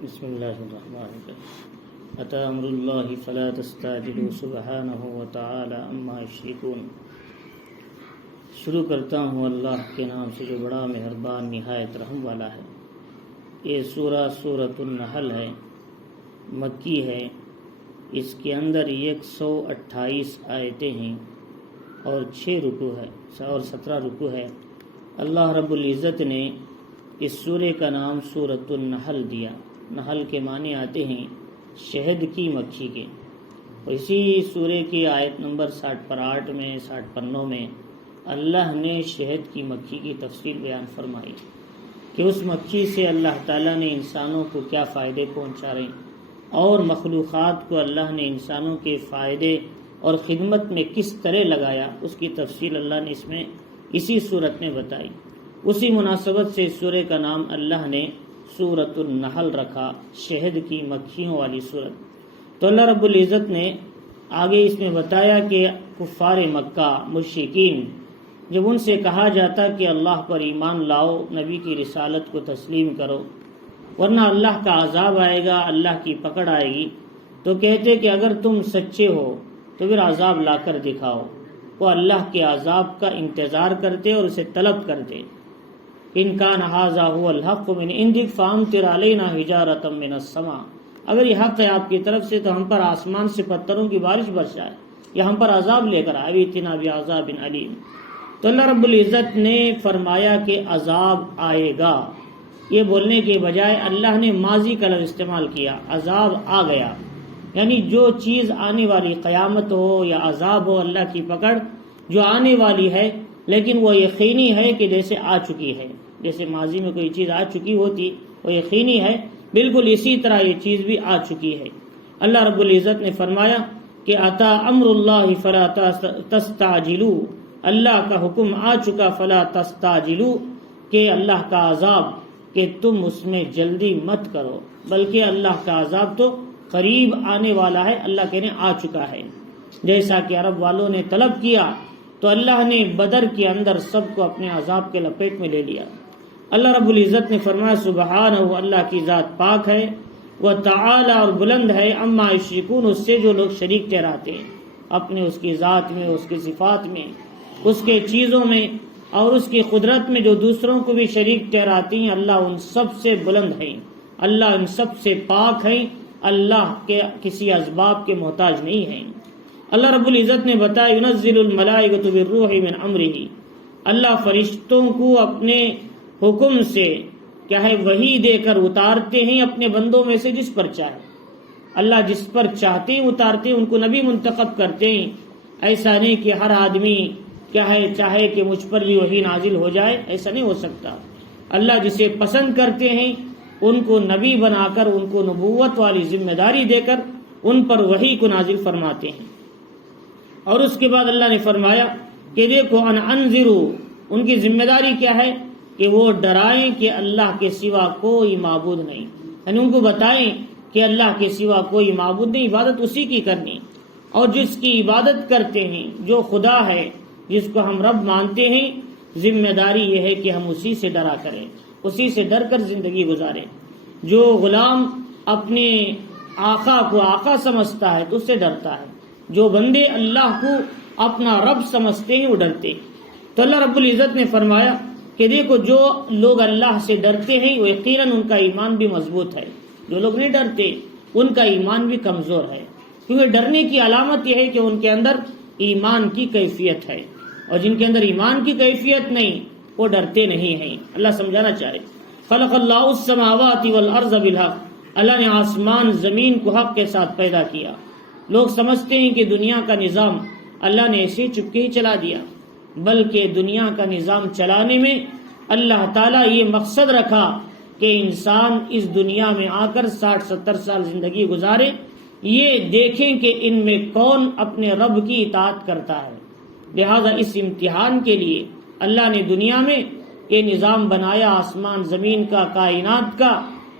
بسم اللہ الرحمن الرحیم اتی امر اللہ فلا تستعجلوا سبحانہ وتعالی عما یشرکون۔ شروع کرتا ہوں اللہ کے نام سے جو بڑا مہربان نہایت رحم والا ہے۔ یہ سورہ سورۃ النحل ہے، مکی ہے۔ اس کے اندر 128 آیتیں ہیں اور 6 رکوع ہے اور 17 رکوع ہے۔ اللہ رب العزت نے اس سورے کا نام سورۃ النحل دیا۔ نحل کے معنی آتے ہیں شہد کی مکھی کے۔ اور اسی سورے کی آیت نمبر 60 میں 60 میں اللہ نے شہد کی مکھی کی تفصیل بیان فرمائی کہ اس مکھی سے اللہ تعالیٰ نے انسانوں کو کیا فائدے پہنچا رہے ہیں اور مخلوقات کو اللہ نے انسانوں کے فائدے اور خدمت میں کس طرح لگایا، اس کی تفصیل اللہ نے اس میں اسی صورت میں بتائی۔ اسی مناسبت سے اس سورے کا نام اللہ نے سورۃ النحل رکھا، شہد کی مکھیوں والی سورت۔ تو اللہ رب العزت نے آگے اس میں بتایا کہ کفار مکہ مشرکین جب ان سے کہا جاتا کہ اللہ پر ایمان لاؤ، نبی کی رسالت کو تسلیم کرو ورنہ اللہ کا عذاب آئے گا، اللہ کی پکڑ آئے گی، تو کہتے کہ اگر تم سچے ہو تو پھر عذاب لا کر دکھاؤ۔ وہ اللہ کے عذاب کا انتظار کرتے اور اسے طلب کرتے۔ ان کان ھذا ھو الحق من عندک فامطر علینا حجارۃ من السماء، اگر یہ حق ہے آپ کی طرف سے تو ہم پر آسمان سے پتھروں کی بارش برسائے یا ہم پر عذاب لے کر آئے، ائتنا بعذاب علیم۔ تو اللہ رب العزت نے فرمایا کہ عذاب آئے گا، یہ بولنے کے بجائے اللہ نے ماضی کا لفظ استعمال کیا، عذاب آ گیا، یعنی جو چیز آنے والی، قیامت ہو یا عذاب ہو، اللہ کی پکڑ جو آنے والی ہے لیکن وہ یقینی ہے کہ جیسے آ چکی ہے، جیسے ماضی میں کوئی چیز آ چکی ہوتی وہ یقینی ہے، بالکل اسی طرح یہ چیز بھی آ چکی ہے۔ اللہ رب العزت نے فرمایا کہ اتی امر اللہ فلا تستعجلوا، اللہ کا حکم آ چکا، فلا تستعجلوا، کہ اللہ کا عذاب کہ تم اس میں جلدی مت کرو، بلکہ اللہ کا عذاب تو قریب آنے والا ہے، اللہ کہنے آ چکا ہے۔ جیسا کہ عرب والوں نے طلب کیا تو اللہ نے بدر کے اندر سب کو اپنے عذاب کے لپیٹ میں لے لیا۔ اللہ رب العزت نے فرمایا سبحانہ، اللہ کی ذات پاک ہے، وہ تعالی اور بلند ہے، اما یشرکون، اس سے جو لوگ شریک ٹھہراتے ہیں اپنے اس کی ذات میں، اس کی صفات میں، اس کے چیزوں میں اور اس کی قدرت میں جو دوسروں کو بھی شریک ٹھہراتی ہیں، اللہ ان سب سے بلند ہے، اللہ ان سب سے پاک ہے، اللہ کے کسی اسباب کے محتاج نہیں ہیں۔ اللہ رب العزت نے بتایا ینزل الملائکۃ بالروح من امرہ، اللہ فرشتوں کو اپنے حکم سے کیا ہے وحی دے کر اتارتے ہیں اپنے بندوں میں سے جس پر چاہے۔ اللہ جس پر چاہتے ہیں اتارتے ہیں، ان کو نبی منتخب کرتے ہیں۔ ایسا نہیں کہ ہر آدمی کیا ہے چاہے کہ مجھ پر بھی وحی نازل ہو جائے، ایسا نہیں ہو سکتا۔ اللہ جسے پسند کرتے ہیں ان کو نبی بنا کر، ان کو نبوت والی ذمہ داری دے کر ان پر وحی کو نازل فرماتے ہیں۔ اور اس کے بعد اللہ نے فرمایا کہ دیکھو انذروا، ان کی ذمہ داری کیا ہے کہ وہ ڈرائیں کہ اللہ کے سوا کوئی معبود نہیں، یعنی ان کو بتائیں کہ اللہ کے سوا کوئی معبود نہیں، عبادت اسی کی کرنی، اور جس کی عبادت کرتے ہیں جو خدا ہے، جس کو ہم رب مانتے ہیں، ذمہ داری یہ ہے کہ ہم اسی سے ڈرا کریں، اسی سے ڈر کر زندگی گزاریں۔ جو غلام اپنے آقا کو آقا سمجھتا ہے تو اس سے ڈرتا ہے، جو بندے اللہ کو اپنا رب سمجھتے ہیں وہ ڈرتے ہیں۔ تو اللہ رب العزت نے فرمایا کہ دیکھو جو لوگ اللہ سے ڈرتے ہیں وہ یقیناً ان کا ایمان بھی مضبوط ہے، جو لوگ نہیں ڈرتے ان کا ایمان بھی کمزور ہے، کیونکہ ڈرنے کی علامت یہ ہے کہ ان کے اندر ایمان کی کیفیت ہے، اور جن کے اندر ایمان کی کیفیت نہیں وہ ڈرتے نہیں ہیں۔ اللہ سمجھانا چاہ رہے خلق اللہ السماوات والارض بالحق، اللہ نے آسمان زمین کو حق کے ساتھ پیدا کیا۔ لوگ سمجھتے ہیں کہ دنیا کا نظام اللہ نے ایسے چپکے ہی چلا دیا، بلکہ دنیا کا نظام چلانے میں اللہ تعالیٰ یہ مقصد رکھا کہ انسان اس دنیا میں آ کر 60-70 سال زندگی گزارے، یہ دیکھیں کہ ان میں کون اپنے رب کی اطاعت کرتا ہے۔ لہذا اس امتحان کے لیے اللہ نے دنیا میں یہ نظام بنایا آسمان زمین کا، کائنات کا،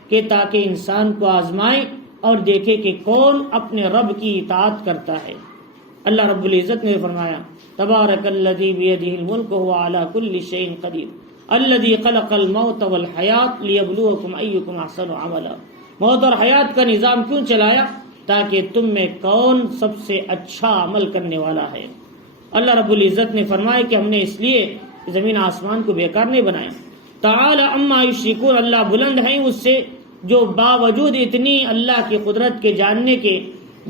کہ تاکہ انسان کو آزمائے اور دیکھے کہ کون اپنے رب کی اطاعت کرتا ہے۔ اللہ رب العزت نے فرمایا تبارک الذی بیدہ الملک وهو علی کل شیء قدیر الذی خلق الموت والحیات لیبلوکم ایکم احسن عملا، موت اور حیات کا نظام کیوں چلایا؟ تاکہ تم میں کون سب سے اچھا عمل کرنے والا ہے۔ اللہ رب العزت نے فرمایا کہ ہم نے اس لیے زمین آسمان کو بیکار نہیں بنایا۔ تعالی عما یشرکون، اللہ بلند ہیں اس سے جو باوجود اتنی اللہ کی قدرت کے جاننے کے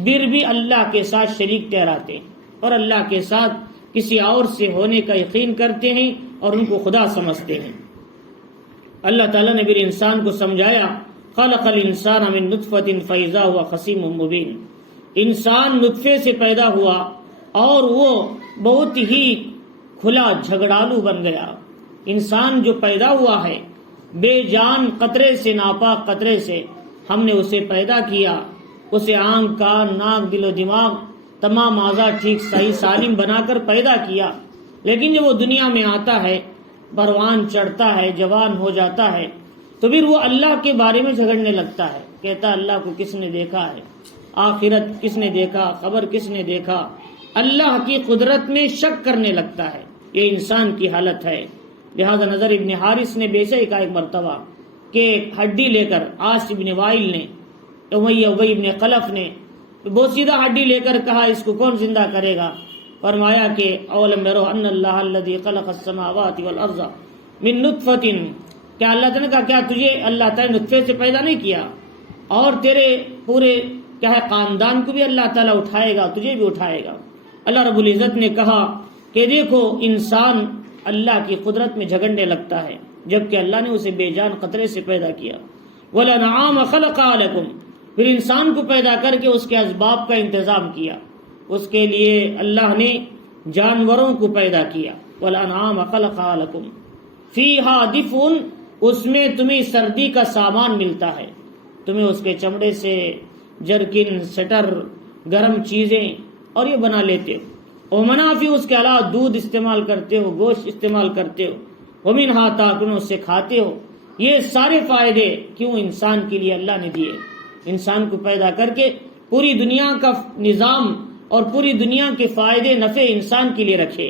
پھر بھی اللہ کے ساتھ شریک ٹھہراتے ہیں اور اللہ کے ساتھ کسی اور سے ہونے کا یقین کرتے ہیں اور ان کو خدا سمجھتے ہیں۔ اللہ تعالیٰ نے پھر انسان کو سمجھایا، خلق الانسان من نطفۃ فاذا هو خصیم مبین، انسان نطفے سے پیدا ہوا اور وہ بہت ہی کھلا جھگڑالو بن گیا۔ انسان جو پیدا ہوا ہے بے جان قطرے سے، ناپاک قطرے سے ہم نے اسے پیدا کیا، اسے آنکھ، کان، ناک، دل و دماغ تمام اعضاء ٹھیک صحیح سالم بنا کر پیدا کیا، لیکن جب وہ دنیا میں آتا ہے، پروان چڑھتا ہے، جوان ہو جاتا ہے، تو پھر وہ اللہ کے بارے میں جھگڑنے لگتا ہے، کہتا اللہ کو کس نے دیکھا ہے، آخرت کس نے دیکھا، قبر کس نے دیکھا، اللہ کی قدرت میں شک کرنے لگتا ہے۔ یہ انسان کی حالت ہے۔ لہذا نضر ابن حارث نے بیسے کہا ایک مرتبہ کہ ہڈی لے کر عاص ابن وائل نے، ابی ابن خلف نے بوسیدہ ہڈی لے کر کہا اس کو کون زندہ کرے گا؟ فرمایا کہ اولم یروا ان اللہ الذی خلق السماوات والارض من نطفۃ، کیا اللہ تعالیٰ نے کہا کیا تجھے اللہ تعالیٰ نے نطفے سے پیدا نہیں کیا، اور تیرے پورے کیا ہے خاندان کو بھی اللہ تعالیٰ اٹھائے گا، تجھے بھی اٹھائے گا۔ اللہ رب العزت نے کہا کہ دیکھو انسان اللہ کی قدرت میں جھگڑنے لگتا ہے جبکہ اللہ نے اسے بے جان قطرے سے پیدا کیا۔ وَالْأَنْعَامَ خَلَقَهَا لَكُمْ، پھر انسان کو پیدا کر کے اس کے اسباب کا انتظام کیا، اس کے لیے اللہ نے جانوروں کو پیدا کیا۔ وَالْأَنْعَامَ خَلَقَهَا لَكُمْ فِيهَا دِفْءٌ، اس میں تمہیں سردی کا سامان ملتا ہے، تمہیں اس کے چمڑے سے جرکن، سٹر، گرم چیزیں اور یہ بنا لیتے ہو، اور منافع اس کے علاوہ دودھ استعمال کرتے ہو، گوشت استعمال کرتے ہو، وَمِنْهَا تَأْكُلُونَ، اس سے کھاتے ہو۔ یہ سارے فائدے کیوں انسان کے لیے اللہ نے دیے؟ انسان کو پیدا کر کے پوری دنیا کا نظام اور پوری دنیا کے فائدے نفع انسان کے لیے رکھے۔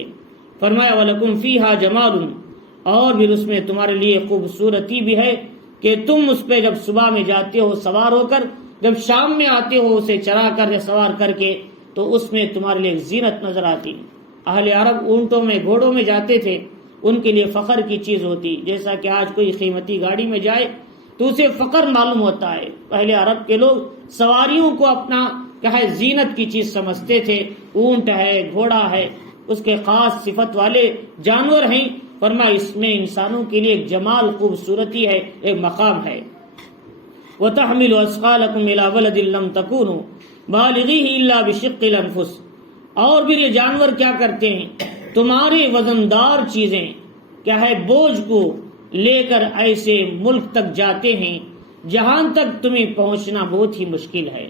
فرمایا وَلَكُمْ فِيهَا جَمَالٌ، اور پھر اس میں تمہارے لیے خوبصورتی بھی ہے کہ تم اس پہ جب صبح میں جاتے ہو سوار ہو کر، جب شام میں آتے ہو اسے چرا کر یا سوار کر کے، تو اس میں تمہارے لیے زینت نظر آتی۔ اہل عرب اونٹوں میں، گھوڑوں میں جاتے تھے، ان کے لیے فخر کی چیز ہوتی، جیسا کہ آج کوئی قیمتی گاڑی میں جائے تو اسے فخر معلوم ہوتا ہے۔ پہلے عرب کے لوگ سواریوں کو اپنا کیا ہے زینت کی چیز سمجھتے تھے، اونٹ ہے، گھوڑا ہے، اس کے خاص صفت والے جانور ہیں۔ فرمایا اس میں انسانوں کے لیے ایک جمال، خوبصورتی ہے، ایک مقام ہے۔ وَتَحْمِلُ أَثْقَالَكُمْ إِلَىٰ بَلَدٍ لَّمْ تَكُونُوا بَالِغِيهِ إِلَّا بِشِقِّ الْأَنفُسِ، اور بھی یہ جانور کیا کرتے ہیں، تمہارے وزندار چیزیں کیا ہے بوجھ کو لے کر ایسے ملک تک جاتے ہیں جہاں تک تمہیں پہنچنا بہت ہی مشکل ہے،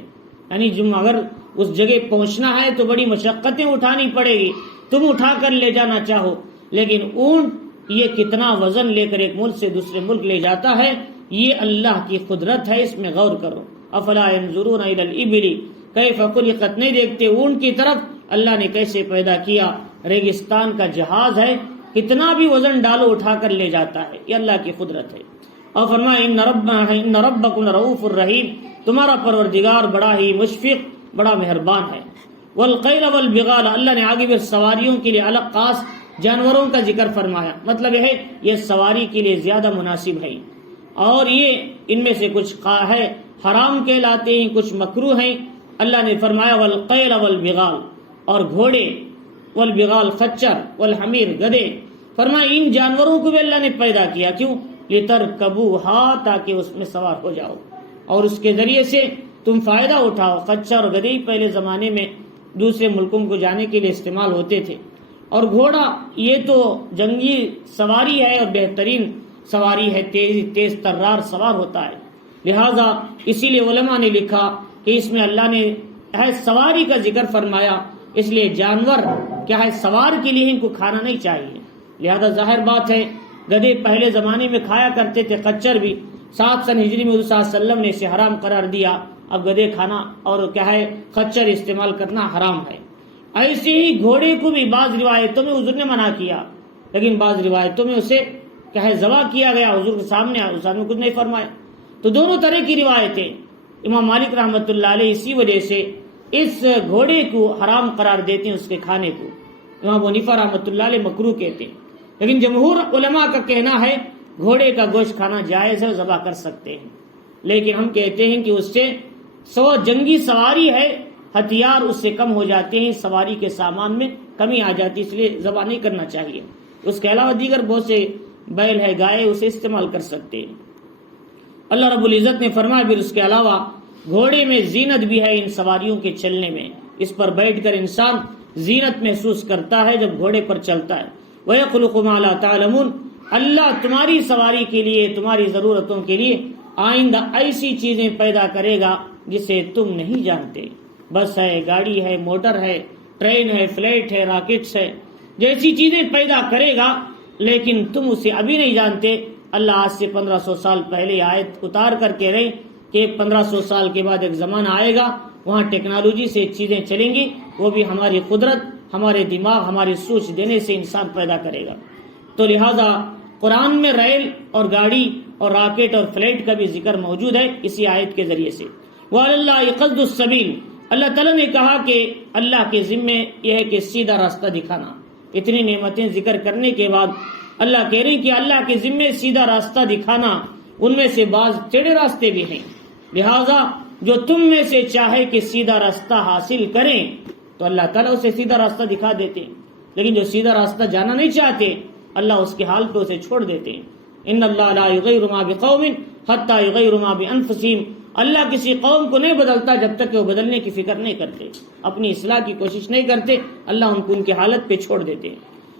یعنی تم اگر اس جگہ پہنچنا ہے تو بڑی مشقتیں اٹھانی پڑے گی، تم اٹھا کر لے جانا چاہو، لیکن اونٹ یہ کتنا وزن لے کر ایک ملک سے دوسرے ملک لے جاتا ہے، یہ اللہ کی قدرت ہے، اس میں غور کرو۔ افلا ينظرون الى الابل کیف خلقت، نہیں دیکھتے اونٹ کی طرف اللہ نے کیسے پیدا کیا، ریگستان کا جہاز ہے، کتنا بھی وزن ڈالو اٹھا کر لے جاتا ہے، یہ اللہ کی قدرت ہے۔ اور فرمایا ان ربکم لرؤوف الرحیم، تمہارا پروردگار بڑا ہی مشفق، بڑا مہربان ہے۔ والخیل والبغال، اللہ نے آگے بھی سواریوں کے لیے الگ خاص جانوروں کا ذکر فرمایا، مطلب یہ ہے یہ سواری کے لیے زیادہ مناسب ہے، اور یہ ان میں سے کچھ ہے حرام کہلاتے ہیں، کچھ مکروہ ہیں۔ اللہ نے فرمایا والخیل والبغال، اور گھوڑے، والبغال خچر، والحمیر گدے، فرمایا ان جانوروں کو بھی اللہ نے پیدا کیا، کیوں؟ لترکبوها، تاکہ اس میں سوار ہو جاؤ اور اس کے ذریعے سے تم فائدہ اٹھاؤ۔ خچر اور گدے پہلے زمانے میں دوسرے ملکوں کو جانے کے لیے استعمال ہوتے تھے، اور گھوڑا یہ تو جنگی سواری ہے اور بہترین سواری ہے، تیز ترار سوار ہوتا ہے۔ لہذا اسی لیے علماء نے لکھا کہ اس میں اللہ نے ہے سواری کا ذکر فرمایا، اس لیے جانور کیا ہے سوار کے لیے ان کو کھانا نہیں چاہیے۔ لہذا ظاہر بات ہے گدھے پہلے زمانے میں کھایا کرتے تھے، خچر بھی 7 سن ہجری میں حضور صلی اللہ علیہ وسلم نے اسے حرام قرار دیا، اب گدھے کھانا اور کیا ہے خچر استعمال کرنا حرام ہے۔ ایسے ہی گھوڑے کو بھی بعض روایتوں میں حضور نے منع کیا، لیکن بعض روایتوں میں اسے کیا ہے ذبح کیا گیا، حضور کے سامنے کچھ نہیں فرمایا۔ تو دونوں طرح کی روایتیں امام مالک رحمۃ اللہ علیہ اسی وجہ سے اس گھوڑے کو حرام قرار دیتے ہیں، اس کے کھانے کو۔ امام حنیفہ رحمۃ اللہ علیہ مکروہ کہتے ہیں، لیکن جمہور علماء کا کہنا ہے گھوڑے کا گوشت کھانا جائز ہے، ذبح کر سکتے ہیں، لیکن ہم کہتے ہیں کہ اس سے 100 جنگی سواری ہے، ہتھیار اس سے کم ہو جاتے ہیں، سواری کے سامان میں کمی آ جاتی، اس لیے ذبح نہیں کرنا چاہیے۔ اس کے علاوہ دیگر بہت سے بیل ہے، گائے، اسے استعمال کر سکتے ہیں۔ اللہ رب العزت نے فرمایا پھر اس کے علاوہ گھوڑے میں زینت بھی ہے ان سواریوں کے چلنے میں، اس پر بیٹھ کر انسان زینت محسوس کرتا ہے جب گھوڑے پر چلتا ہے۔ وَيَخْلُقُ مَا لَا تَعْلَمُونَ، اللہ تمہاری سواری کے لیے، تمہاری ضرورتوں کے لیے آئندہ ایسی چیزیں پیدا کرے گا جسے تم نہیں جانتے۔ بس ہے، گاڑی ہے، موٹر ہے، ٹرین ہے، فلائٹ ہے، راکٹس ہے، جیسی چیزیں پیدا کرے گا لیکن تم اسے ابھی نہیں جانتے۔ اللہ آج سے 1500 سال پہلے آیت اتار کر کے رہے کہ 1500 سال کے بعد ایک زمانہ آئے گا وہاں ٹیکنالوجی سے چیزیں چلیں گی، وہ بھی ہماری قدرت، ہمارے دماغ، ہماری سوچ دینے سے انسان پیدا کرے گا۔ تو لہذا قرآن میں ریل اور گاڑی اور راکٹ اور فلائٹ کا بھی ذکر موجود ہے اسی آیت کے ذریعے سے۔ وَعَلَى اللَّهِ قَصْدُ السَّبِيلِ، اللہ تعالیٰ نے کہا کہ اللہ کے ذمے یہ ہے کہ سیدھا راستہ دکھانا۔ اتنی نعمتیں ذکر کرنے کے بعد اللہ کہہ رہے ہیں کہ اللہ کے ذمے سیدھا راستہ دکھانا، ان میں سے بعض ٹیڑھے راستے بھی ہیں، لہذا جو تم میں سے چاہے کہ سیدھا راستہ حاصل کریں تو اللہ تعالیٰ اسے سیدھا راستہ دکھا دیتے ہیں، لیکن جو سیدھا راستہ جانا نہیں چاہتے اللہ اس کے حال پہ اسے چھوڑ دیتے ہیں۔ ان اللہ لا یغیر ما بقوم حتی یغیر ما بانفسہم، اللہ کسی قوم کو نہیں بدلتا جب تک کہ وہ بدلنے کی فکر نہیں کرتے، اپنی اصلاح کی کوشش نہیں کرتے، اللہ ان کو ان کی حالت پہ چھوڑ دیتے ہیں۔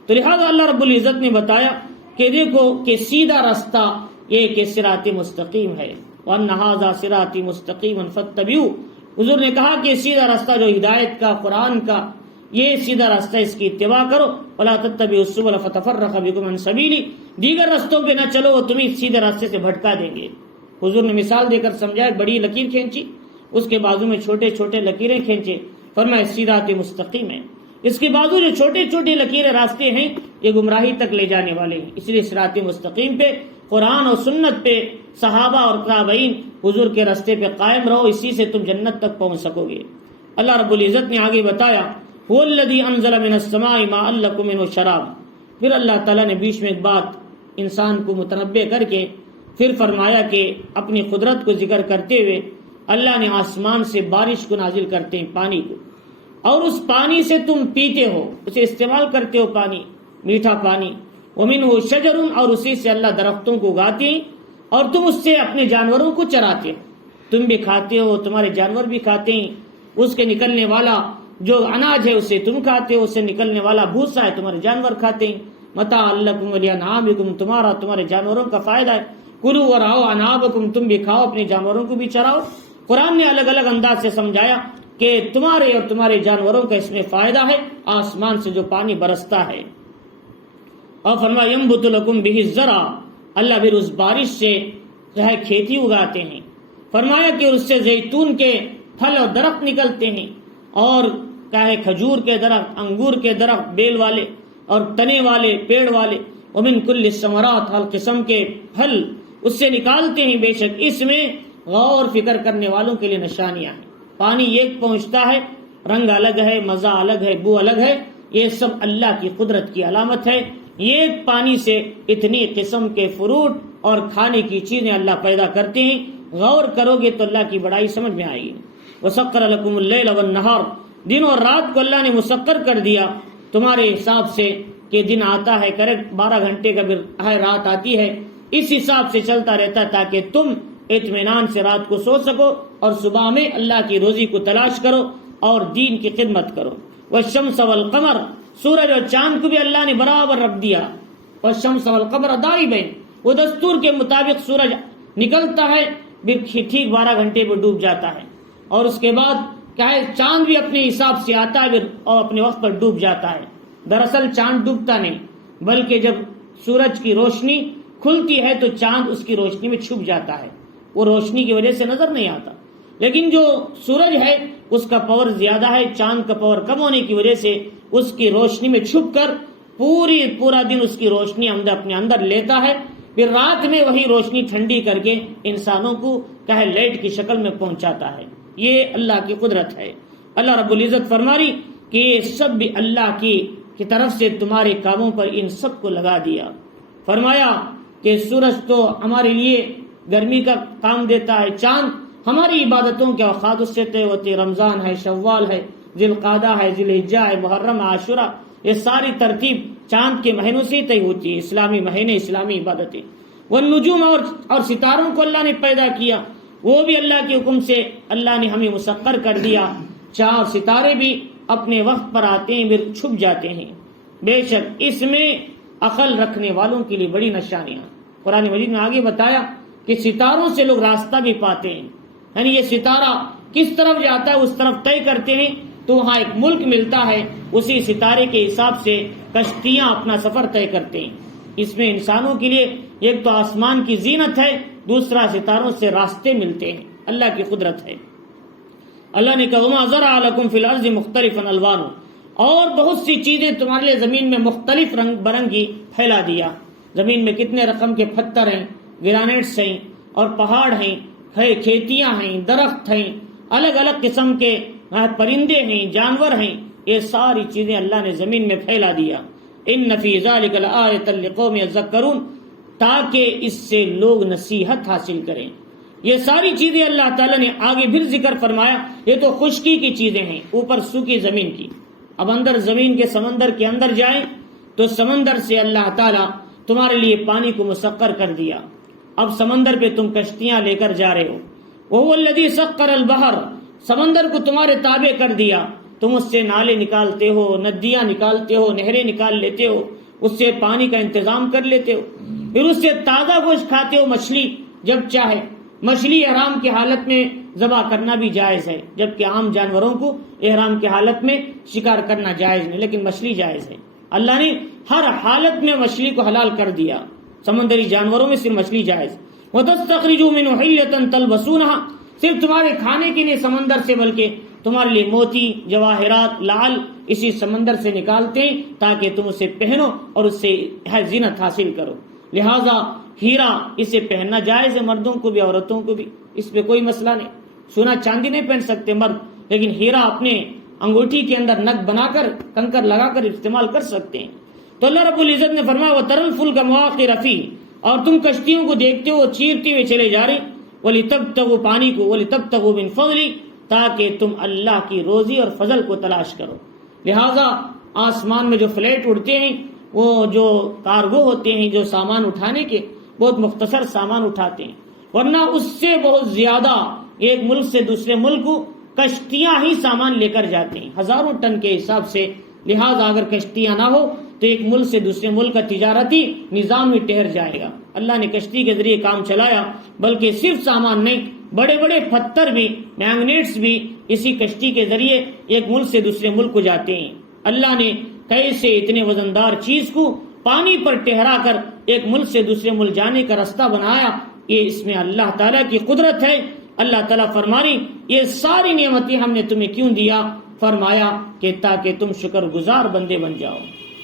تو لہذا اللہ رب العزت نے بتایا کہ دیکھو کہ سیدھا راستہ یہ کہ صراط مستقیم ہے، وَأَنَّ هَٰذَا صِرَاطِي مُسْتَقِيمًا فَاتَّبِعُوهُ، حضور نے کہا کہ سیدھا راستہ جو ہدایت کا، قرآن کا، یہ سیدھا راستہ، اس کی اتباع کرو، وَلَا تَتَّبِعُوا السُّبُلَ فَتَفَرَّقَ بِكُمْ عَن سَبِيلِهِ، دیگر راستوں پہ نہ چلو وہ تمہیں سیدھے راستے سے بھٹکا دیں گے۔ حضور نے مثال دے کر سمجھایا، بڑی لکیر کھینچی، اس کے بازو میں چھوٹے چھوٹے لکیریں کھینچے، فرمایا صراط مستقیم ہے، اس کے بازو جو چھوٹے چھوٹے لکیریں راستے ہیں یہ گمراہی تک لے جانے والے ہیں، اس لیے صراط مستقیم پہ، قرآن اور سنت پہ، صحابہ اور تابعین حضور کے راستے پہ قائم رہو، اسی سے تم جنت تک پہنچ سکو گے۔ اللہ رب العزت نے آگے بتایا هو الذی انزل من السماء ماء لکم منہ شراب، پھر اللہ تعالیٰ نے بیچ میں ایک بات انسان کو متنبہ کر کے پھر فرمایا کہ اپنی قدرت کو ذکر کرتے ہوئے اللہ نے آسمان سے بارش کو نازل کرتے ہیں، پانی کو، اور اس پانی سے تم پیتے ہو، اسے استعمال کرتے ہو، پانی، میٹھا پانی، وَمِنْهُ شَجَرٌ، اور اسی سے اللہ درختوں کو اگاتے ہیں اور تم اس سے اپنے جانوروں کو چراتے ہو، تم بھی کھاتے ہو، تمہارے جانور بھی کھاتے ہیں، اس کے نکلنے والا جو اناج ہے اسے تم کھاتے ہو، اس سے نکلنے والا بھوسا ہے تمہارے جانور کھاتے ہیں، متاعًا لکم وَلِأَنْعَامِکُم، تمہارے جانوروں کا فائدہ ہے، کلوا ورعوا انعامکم، تم بھی کھاؤ، اپنے جانوروں کو بھی چراؤ۔ قرآن نے الگ الگ انداز سے سمجھایا کہ تمہارے اور تمہارے جانوروں کا اس میں فائدہ ہے، آسمان سے جو پانی برستا ہے۔ اور فرمایا ینبت لکم بہ الزرع، اللہ پھر اس بارش سے جو ہے کھیتی اگاتے ہیں، فرمایا کہ اس سے زیتون کے پھل اور درخت نکلتے ہیں، اور کیا ہے کھجور کے درخت، انگور کے درخت، بیل والے اور تنے والے، پیڑ والے، ومن کل الثمرات، ہر قسم کے پھل اس سے نکالتے ہیں، بے شک اس میں غور فکر کرنے والوں کے لیے نشانیاں ہیں۔ پانی ایک پہنچتا ہے، رنگ الگ ہے، مزہ الگ ہے، بو الگ ہے، یہ سب اللہ کی قدرت کی علامت ہے۔ ایک پانی سے اتنی قسم کے فروٹ اور کھانے کی چیزیں اللہ پیدا کرتے ہیں، غور کرو گے تو اللہ کی بڑائی سمجھ میں آئے گی۔ وَسَخَّرَ لَكُمُ اللَّيْلَ وَالنَّهَارَ، دن اور رات کو اللہ نے مسخر کر دیا تمہارے حساب سے کہ دن آتا ہے کریکٹ 12 گھنٹے کا، پھر رات آتی ہے، اس حساب سے چلتا رہتا تاکہ تم اطمینان سے رات کو سو سکو اور صبح میں اللہ کی روزی کو تلاش کرو اور دین کی خدمت کرو۔ والشمس والقمر، سورج اور چاند کو بھی اللہ نے برابر رکھ دیا۔ والشمس والقمر دائبین، وہ دستور کے مطابق سورج نکلتا ہے پھر ٹھیک 12 گھنٹے پہ ڈوب جاتا ہے، اور اس کے بعد کیا ہے چاند بھی اپنے حساب سے آتا ہے اور اپنے وقت پر ڈوب جاتا ہے۔ دراصل چاند ڈوبتا نہیں، بلکہ جب سورج کی روشنی کھلتی ہے تو چاند اس کی روشنی میں چھپ جاتا ہے، وہ روشنی کی وجہ سے نظر نہیں آتا، لیکن جو سورج ہے اس کا پاور زیادہ ہے، چاند کا پاور کم ہونے کی وجہ سے اس کی روشنی میں چھپ کر پورا دن اس کی روشنی اپنے اندر لیتا ہے، پھر رات میں وہی روشنی ٹھنڈی کر کے انسانوں کو کہے لائٹ کی شکل میں پہنچاتا ہے۔ یہ اللہ کی قدرت ہے۔ اللہ رب العزت فرماری کہ یہ سب بھی اللہ کی طرف سے تمہارے کاموں پر ان سب کو لگا دیا۔ فرمایا کہ سورج تو ہمارے لیے گرمی کا کام دیتا ہے، چاند ہماری عبادتوں کے اوقات اس سے طے ہوتے، رمضان ہے، شوال ہے، ذی القعدہ ہے، ذی الحجہ ہے، محرم، عاشورہ، یہ ساری ترتیب چاند کے مہینوں سے طے ہوتی ہے، اسلامی مہینے، اسلامی عبادتیں۔ والنجوم اور ستاروں کو اللہ نے پیدا کیا، وہ بھی اللہ کے حکم سے اللہ نے ہمیں مسخر کر دیا۔ چاند ستارے بھی اپنے وقت پر آتے ہیں پھر چھپ جاتے ہیں۔ بے شک اس میں عقل رکھنے والوں کے لیے بڑی نشانیاں۔ قرآن مجید میں آگے بتایا کہ ستاروں سے لوگ راستہ بھی پاتے ہیں، یعنی یہ ستارہ کس طرف جاتا ہے اس طرف طے کرتے ہیں تو وہاں ایک ملک ملتا ہے، اسی ستارے کے حساب سے کشتیاں اپنا سفر طے کرتے ہیں۔ اس میں انسانوں کے لیے ایک تو آسمان کی زینت ہے، دوسرا ستاروں سے راستے ملتے ہیں، اللہ کی قدرت ہے۔ اللہ نے کہا وَمَا زَرَعَ لَكُمْ فِي الْأَرْضِ مُخْتَلِفًا أَلْوَانُهُ، اور بہت سی چیزیں تمہارے لیے زمین میں مختلف رنگ برنگی پھیلا دیا۔ زمین میں کتنے رقم کے پتھر ہیں، گرانائٹس ہیں اور پہاڑ ہیں، کھیتیاں ہیں، درخت ہیں، الگ الگ قسم کے پرندے ہیں، جانور ہیں، یہ ساری چیزیں اللہ نے زمین میں پھیلا دیا۔ ان فی ذلک لآیۃ لقوم یذکرون، تاکہ اس سے لوگ نصیحت حاصل کریں۔ یہ ساری چیزیں اللہ تعالیٰ نے آگے پھر ذکر فرمایا، یہ تو خشکی کی چیزیں ہیں، اوپر سوکھی زمین کی۔ اب اندر زمین کے سمندر کے اندر جائیں تو سمندر سے اللہ تعالیٰ تمہارے لیے پانی کو مسخر کر دیا۔ اب سمندر پہ تم کشتیاں لے کر جا رہے ہو۔ وَهُوَ الَّذِي سَخَّرَ الْبَحْرَ، سمندر کو تمہارے تابع کر دیا، تم اس سے نالے نکالتے ہو، ندیاں نکالتے ہو، نہریں نکال لیتے ہو، اس سے پانی کا انتظام کر لیتے ہو، پھر اس سے تازہ گوشت کھاتے ہو، مچھلی جب چاہے۔ مچھلی احرام کی حالت میں ذبح کرنا بھی جائز ہے، جبکہ عام جانوروں کو احرام کی حالت میں شکار کرنا جائز نہیں، لیکن مچھلی جائز ہے۔ اللہ نے ہر حالت میں مچھلی کو حلال کر دیا، سمندری جانوروں میں صرف مچھلی جائز۔ وَتَسْتَخْرِجُوا مِنْهُ حِلْيَةً تَلْبَسُونَهَا، صرف تمہارے کھانے کے لیے سمندر سے بلکہ تمہارے لیے موتی، جواہرات، لعل اسی سمندر سے نکالتے ہیں تاکہ تم اسے پہنو اور اس سے زینت حاصل کرو۔ لہذا ہیرا اسے پہننا جائز ہے، مردوں کو بھی عورتوں کو بھی، اس پہ کوئی مسئلہ نہیں۔ سونا چاندی نہیں پہن سکتے مرد، لیکن ہیرا اپنے انگوٹھی کے اندر نگ بنا کر کنکر لگا کر استعمال کر سکتے ہیں۔ تو اللہ رب العزت نے فرمایا وَتَرَى الْفُلْكَ مَوَاخِرَ فِيهِ، اور تم کشتیوں کو دیکھتے ہو چیرتے ہوئے چلے جا رہے، وَلِتَبْتَغُوا پانی کو، وَلِتَبْتَغُوا مِنْ فَضْلِهِ، تاکہ تم اللہ کی روزی اور فضل کو تلاش کرو۔ لہذا آسمان میں جو فلیٹ اڑتے ہیں، وہ جو کارگو ہوتے ہیں، جو سامان اٹھانے کے، بہت مختصر سامان اٹھاتے ہیں، ورنہ اس سے بہت زیادہ ایک ملک سے دوسرے ملک کو کشتیاں ہی سامان لے کر جاتے ہیں، ہزاروں ٹن کے حساب سے۔ لہذا اگر کشتیاں نہ ہو تو ایک ملک سے دوسرے ملک کا تجارتی نظام ہی ٹھہر جائے گا۔ اللہ نے کشتی کے ذریعے کام چلایا، بلکہ صرف سامان نہیں، بڑے بڑے پتھر بھی، میگنیٹس بھی اسی کشتی کے ذریعے ایک ملک سے دوسرے ملک کو جاتے ہیں۔ اللہ نے کیسے اتنے وزندار چیز کو پانی پر ٹھہرا کر ایک ملک سے دوسرے ملک جانے کا راستہ بنایا، یہ اس میں اللہ تعالیٰ کی قدرت ہے۔ اللہ تعالیٰ فرمانی یہ ساری نعمتیں ہم نے تمہیں کیوں دیا؟ فرمایا کہ تاکہ تم شکر گزار بندے بن جاؤ۔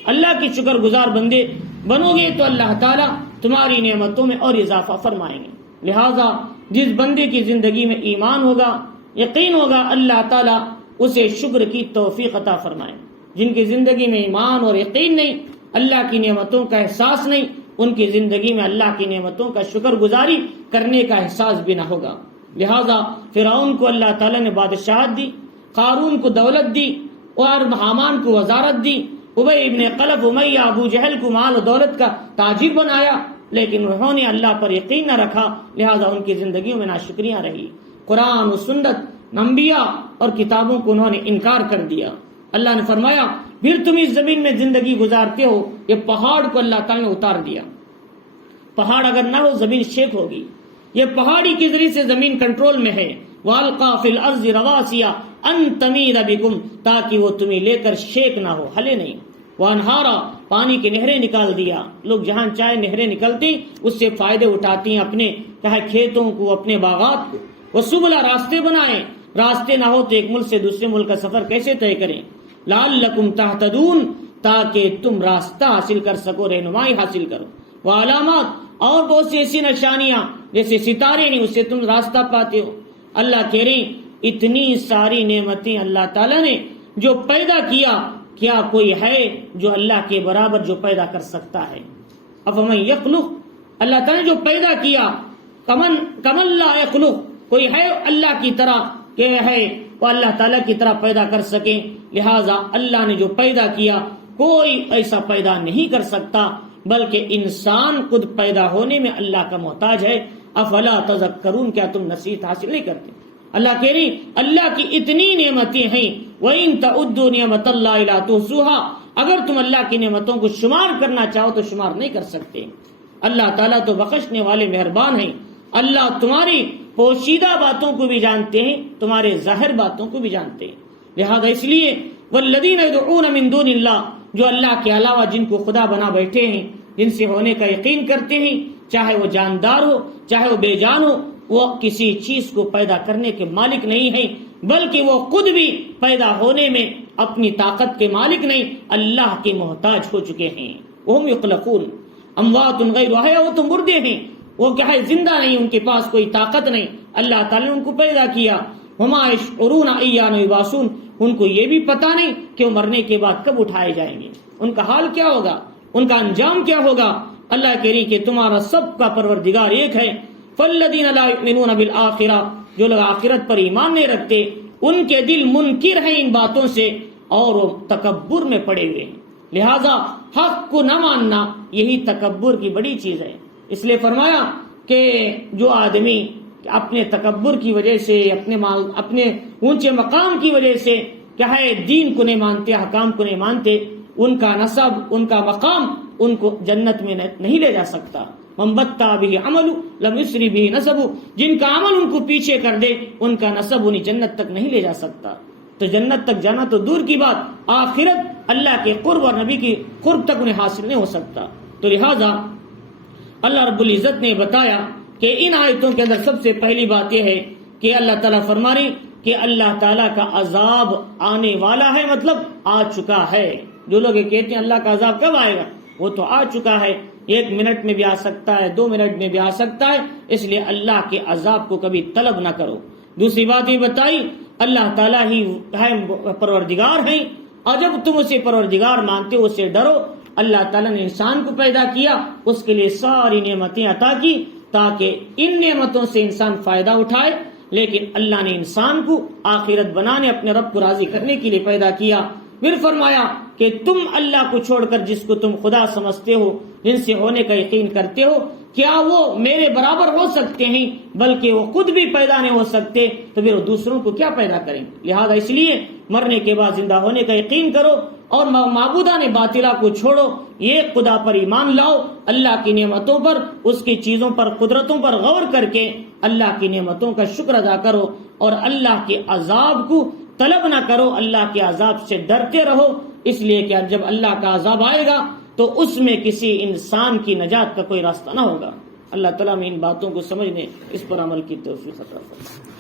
اللہ کی شکر گزار بندے بنو گے تو اللہ تعالیٰ تمہاری نعمتوں میں اور اضافہ فرمائیں گے۔ لہذا جس بندے کی زندگی میں ایمان ہوگا، یقین ہوگا، اللہ تعالیٰ اسے شکر کی توفیق عطا فرمائیں۔ جن کی زندگی میں ایمان اور یقین نہیں، اللہ کی نعمتوں کا احساس نہیں، ان کی زندگی میں اللہ کی نعمتوں کا شکر گزاری کرنے کا احساس بھی نہ ہوگا۔ لہذا فرعون کو اللہ تعالیٰ نے بادشاہت دی، قارون کو دولت دی، اور حامان کو وزارت دی، ابی ابن خلف، امیہ، ابو جہل کو مال و دولت کا تاجر بنایا، لیکن انہوں نے اللہ پر یقین نہ رکھا، لہذا ان کی زندگیوں میں ناشکریاں رہی۔ قرآن و سنت، انبیاء اور کتابوں کو انہوں نے انکار کر دیا۔ اللہ نے فرمایا پھر تم اس زمین میں زندگی گزارتے ہو، یہ پہاڑ کو اللہ تعالیٰ نے اتار دیا۔ پہاڑ اگر نہ ہو زمین شیک ہوگی، یہ پہاڑی کے ذریعے سے زمین کنٹرول میں ہے۔ وَأَلْقَى فِي الْأَرْضِ رَوَاسِيَ أَن تَمِيدَ بِكُمْ، تاکہ وہ تمہیں لے کر شیک نہ ہو، ہلے نہیں۔ وَأَنْهَارًا، پانی کی نہریں نکال دیا۔ لوگ جہاں چاہے نہریں نکلتی، اس سے فائدے اٹھاتی ہیں، اپنے کھیتوں کو، اپنے باغات کو۔ وَسُبُلًا، راستے بنائیں، راستے نہ ہو تو ایک ملک سے دوسرے ملک کا سفر کیسے طے کریں؟ لَعَلَّكُمْ تَهْتَدُونَ، تاکہ تم راستہ حاصل کر سکو، رہنمائی حاصل کرو۔ وَعَلَامَاتٍ، اور بہت سی ایسی نشانیاں جیسے ستارے نہیں، اس سے تم راستہ پاتے ہو۔ اللہ کہہ رہے ہیں اتنی ساری نعمتیں اللہ تعالیٰ نے جو پیدا کیا، کیا کوئی ہے جو اللہ کے برابر جو پیدا کر سکتا ہے؟ افمن یخلق، اللہ تعالیٰ نے جو پیدا کیا، کمن لا یخلق، کوئی ہے اللہ کی طرح کہ ہے وہ اللہ تعالیٰ کی طرح پیدا کر سکے؟ لہذا اللہ نے جو پیدا کیا کوئی ایسا پیدا نہیں کر سکتا، بلکہ انسان خود پیدا ہونے میں اللہ کا محتاج ہے۔ افلا تذکرون، کیا تم نصیحت حاصل نہیں کرتے؟ اللہ کہہ رہی اللہ کی اتنی نعمتیں ہیں، وَإِن تَعُدُّوا نِعْمَتَ اللَّهِ لَا تُحْصُوهَا، اگر تم اللہ کی نعمتوں کو شمار کرنا چاہو تو شمار نہیں کر سکتے۔ اللہ تعالیٰ تو بخشنے والے مہربان ہیں۔ اللہ تمہاری پوشیدہ باتوں کو بھی جانتے ہیں، تمہارے ظاہر باتوں کو بھی جانتے ہیں۔ لہذا اس لیے وَالَّذِينَ يَدْعُونَ مِن دُونِ اللَّهِ، جو اللہ کے علاوہ جن کو خدا بنا بیٹھے ہیں، جن سے ہونے کا یقین کرتے ہیں، چاہے وہ جاندار ہو چاہے وہ بے جان ہو، وہ کسی چیز کو پیدا کرنے کے مالک نہیں ہیں، بلکہ وہ خود بھی پیدا ہونے میں اپنی طاقت کے مالک نہیں، اللہ کے محتاج ہو چکے ہیں۔ وَهُمْ يُخْلَقُونَ اموات غیر احیاء، وہ تو مردے ہیں، وہ کیا ہے زندہ نہیں، ان کے پاس کوئی طاقت نہیں، اللہ تعالیٰ نے ان کو پیدا کیا۔ وما یشعرون ایان یبعثون، ان کو یہ بھی پتہ نہیں کہ وہ مرنے کے بعد کب اٹھائے جائیں گے، ان کا حال کیا ہوگا، ان کا انجام کیا ہوگا۔ اللہ کہہ رہی کہ تمہارا سب کا پروردگار ایک ہے۔ فالذین لا یؤمنون بالآخرہ، جو لوگ آخرت پر ایمان نہیں رکھتے ان کے دل منکر ہیں ان باتوں سے اور وہ تکبر میں پڑے ہوئے ہیں۔ لہذا حق کو نہ ماننا یہی تکبر کی بڑی چیز ہے۔ اس لیے فرمایا کہ جو آدمی اپنے تکبر کی وجہ سے، اپنے اونچے مقام کی وجہ سے کیا ہے دین کو نہیں مانتے، حکام کو نہیں مانتے، ان کا نسب، ان کا مقام ان کو جنت میں نہیں لے جا سکتا۔ من بطأ به عمل لم يسرع به نسب، جن کا عمل ان کو پیچھے کر دے ان کا نسب انہیں جنت تک نہیں لے جا سکتا۔ تو جنت تک جانا تو دور کی بات، آخرت اللہ کے قرب اور نبی کی قرب تک انہیں حاصل نہیں ہو سکتا۔ تو لہذا اللہ رب العزت نے بتایا کہ ان آیتوں کے اندر سب سے پہلی بات یہ ہے کہ اللہ تعالیٰ فرما رہے کہ اللہ تعالیٰ کا عذاب آنے والا ہے، مطلب آ چکا ہے۔ جو لوگ یہ کہتے ہیں اللہ کا عذاب کب آئے گا، وہ تو آ چکا ہے، 1 منٹ میں بھی آ سکتا ہے، 2 منٹ میں بھی آ سکتا ہے، اس لیے اللہ کے عذاب کو کبھی طلب نہ کرو۔ دوسری بات یہ بتائی اللہ تعالیٰ ہی ہے پروردگار ہیں، اور جب تم اسے پروردگار مانتے ہو اسے ڈرو۔ اللہ تعالیٰ نے انسان کو پیدا کیا، اس کے لیے ساری نعمتیں عطا کی تاکہ ان نعمتوں سے انسان فائدہ اٹھائے، لیکن اللہ نے انسان کو آخرت بنانے، اپنے رب کو راضی کرنے کے لیے پیدا کیا۔ پھر فرمایا کہ تم اللہ کو چھوڑ کر جس کو تم خدا سمجھتے ہو، جن سے ہونے کا یقین کرتے ہو، کیا وہ میرے برابر ہو سکتے ہیں؟ بلکہ وہ خود بھی پیدا نہیں ہو سکتے، تو پھر وہ دوسروں کو کیا پیدا کریں؟ لہذا اس لیے مرنے کے بعد زندہ ہونے کا یقین کرو اور معبودان باطلہ کو چھوڑو، یہ خدا پر ایمان لاؤ، اللہ کی نعمتوں پر، اس کی چیزوں پر، قدرتوں پر غور کر کے اللہ کی نعمتوں کا شکر ادا کرو اور اللہ کے عذاب کو طلب نہ کرو، اللہ کے عذاب سے ڈرتے رہو، اس لیے کہ جب اللہ کا عذاب آئے گا تو اس میں کسی انسان کی نجات کا کوئی راستہ نہ ہوگا۔ اللہ تعالیٰ میں ان باتوں کو سمجھنے، اس پر عمل کی توفیق عطا فرمائے۔